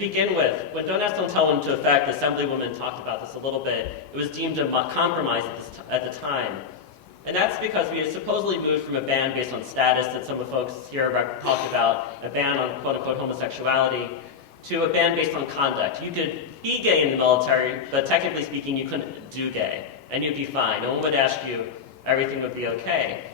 begin with, when Don't Ask, Don't Tell went into effect, Assemblywoman talked about this a little bit. It was deemed a compromise at the time. And that's because we had supposedly moved from a ban based on status that some of the folks here talked about, a ban on quote-unquote homosexuality, to a ban based on conduct. You could be gay in the military, but technically speaking, you couldn't do gay, and you'd be fine. No one would ask you. Everything would be okay.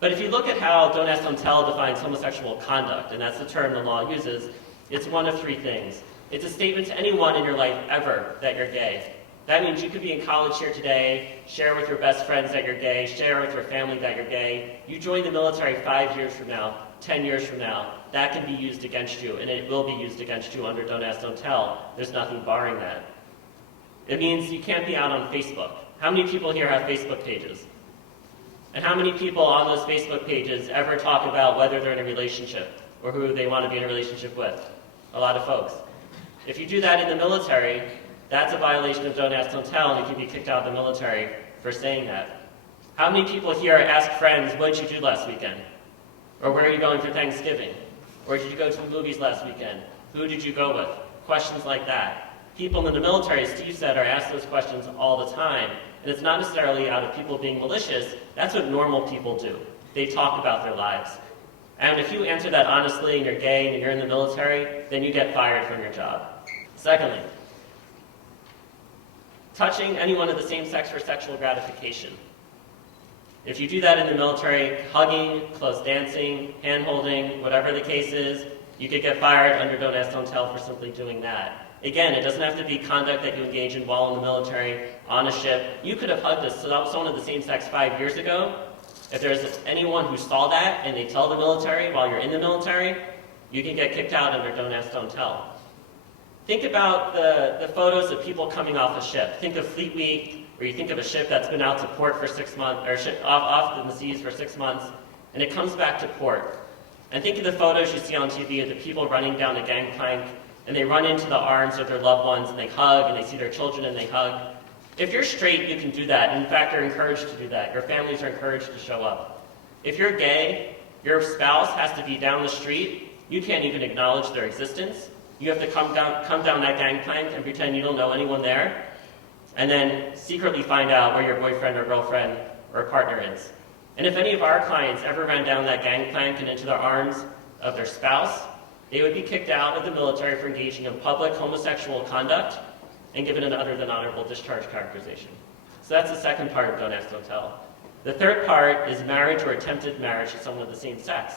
But if you look at how Don't Ask, Don't Tell defines homosexual conduct, and that's the term the law uses, it's one of three things. It's a statement to anyone in your life ever that you're gay. That means you could be in college here today, share with your best friends that you're gay, share with your family that you're gay. You join the military 5 years from now, 10 years from now. That can be used against you, and it will be used against you under Don't Ask, Don't Tell. There's nothing barring that. It means you can't be out on Facebook. How many people here have Facebook pages? And how many people on those Facebook pages ever talk about whether they're in a relationship or who they want to be in a relationship with? A lot of folks. If you do that in the military, that's a violation of Don't Ask, Don't Tell, and you can be kicked out of the military for saying that. How many people here ask friends, what did you do last weekend? Or where are you going for Thanksgiving? Or did you go to the movies last weekend? Who did you go with? Questions like that. People in the military, as Steve said, are asked those questions all the time. And it's not necessarily out of people being malicious. That's what normal people do. They talk about their lives. And if you answer that honestly and you're gay and you're in the military, then you get fired from your job. Secondly, touching anyone of the same sex for sexual gratification. If you do that in the military, hugging, close dancing, hand-holding, whatever the case is, you could get fired under Don't Ask, Don't Tell for simply doing that. Again, it doesn't have to be conduct that you engage in while in the military, on a ship. You could have hugged someone of the same sex 5 years ago. If there's anyone who saw that and they tell the military while you're in the military, you can get kicked out under Don't Ask, Don't Tell. Think about the photos of people coming off a ship. Think of Fleet Week, where you think of a ship that's been out to port for 6 months, or off in the seas for 6 months, and it comes back to port. And think of the photos you see on TV of the people running down the gangplank, and they run into the arms of their loved ones, and they hug, and they see their children, and they hug. If you're straight, you can do that. In fact, you're encouraged to do that. Your families are encouraged to show up. If you're gay, your spouse has to be down the street. You can't even acknowledge their existence. You have to come down that gangplank and pretend you don't know anyone there, and then secretly find out where your boyfriend or girlfriend or partner is. And if any of our clients ever ran down that gangplank and into the arms of their spouse, they would be kicked out of the military for engaging in public homosexual conduct and given an other than honorable discharge characterization. So that's the second part of Don't Ask, Don't Tell. The third part is marriage or attempted marriage to someone of the same sex.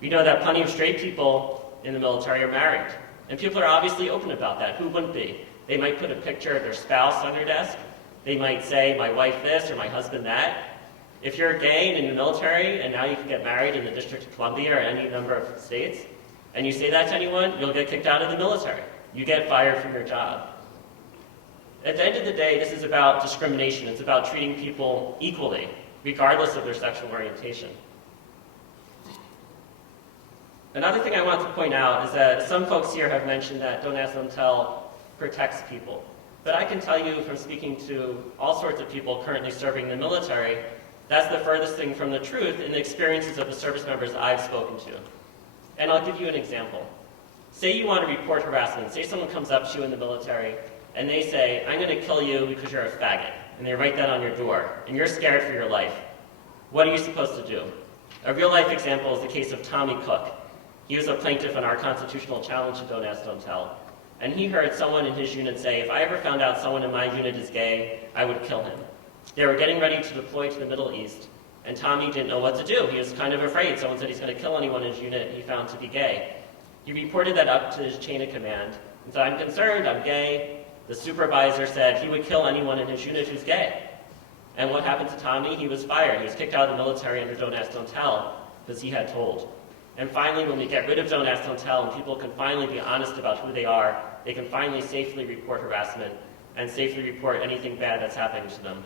We know that plenty of straight people in the military are married, and people are obviously open about that. Who wouldn't be? They might put a picture of their spouse on their desk. They might say, my wife this or my husband that. If you're gay and in the military and now you can get married in the District of Columbia or any number of states, and you say that to anyone, you'll get kicked out of the military. You get fired from your job. At the end of the day, this is about discrimination. It's about treating people equally, regardless of their sexual orientation. Another thing I want to point out is that some folks here have mentioned that Don't Ask, Don't Tell protects people. But I can tell you from speaking to all sorts of people currently serving in the military, that's the furthest thing from the truth in the experiences of the service members I've spoken to. And I'll give you an example. Say you want to report harassment. Say someone comes up to you in the military and they say, I'm going to kill you because you're a faggot. And they write that on your door. And you're scared for your life. What are you supposed to do? A real life example is the case of Tommy Cook. He was a plaintiff in our constitutional challenge to Don't Ask, Don't Tell. And he heard someone in his unit say, if I ever found out someone in my unit is gay, I would kill him. They were getting ready to deploy to the Middle East, and Tommy didn't know what to do. He was kind of afraid. Someone said he's going to kill anyone in his unit he found to be gay. He reported that up to his chain of command, and said, I'm concerned, I'm gay. The supervisor said he would kill anyone in his unit who's gay. And what happened to Tommy? He was fired. He was kicked out of the military under Don't Ask, Don't Tell, because he had told. And finally, when we get rid of Don't Ask, Don't Tell, and people can finally be honest about who they are, they can finally safely report harassment and safely report anything bad that's happening to them.